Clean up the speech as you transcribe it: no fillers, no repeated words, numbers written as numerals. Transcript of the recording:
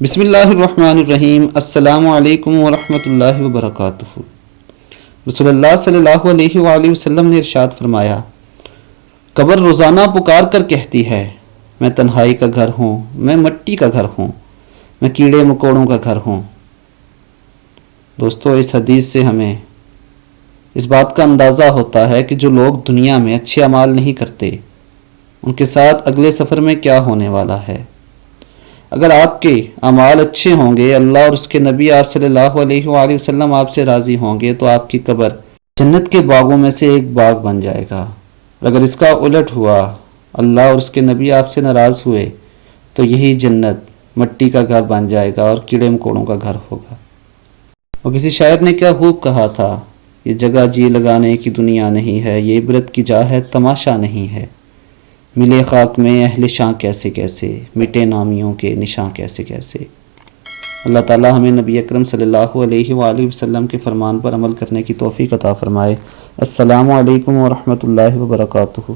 بسم اللہ الرحمن الرحیم۔ السلام علیکم ورحمۃ اللہ وبرکاتہ۔ رسول اللہ صلی اللہ علیہ وآلہ وسلم نے ارشاد فرمایا، قبر روزانہ پکار کر کہتی ہے، میں تنہائی کا گھر ہوں، میں مٹی کا گھر ہوں، میں کیڑے مکوڑوں کا گھر ہوں۔ دوستو، اس حدیث سے ہمیں اس بات کا اندازہ ہوتا ہے کہ جو لوگ دنیا میں اچھے اعمال نہیں کرتے، ان کے ساتھ اگلے سفر میں کیا ہونے والا ہے۔ اگر آپ کے اعمال اچھے ہوں گے، اللہ اور اس کے نبی آپ صلی اللہ علیہ وآلہ وسلم آپ سے راضی ہوں گے، تو آپ کی قبر جنت کے باغوں میں سے ایک باغ بن جائے گا۔ اور اگر اس کا الٹ ہوا، اللہ اور اس کے نبی آپ سے ناراض ہوئے، تو یہی جنت مٹی کا گھر بن جائے گا اور کیڑے مکوڑوں کا گھر ہوگا۔ اور کسی شاعر نے کیا خوب کہا تھا، یہ جگہ جی لگانے کی دنیا نہیں ہے، یہ عبرت کی جا ہے، تماشا نہیں ہے۔ ملے خاک میں اہل شاں کیسے کیسے، مٹے نامیوں کے نشاں کیسے کیسے۔ اللہ تعالی ہمیں نبی اکرم صلی اللہ علیہ وآلہ وسلم کے فرمان پر عمل کرنے کی توفیق عطا فرمائے۔ السلام علیکم ورحمۃ اللہ وبرکاتہ۔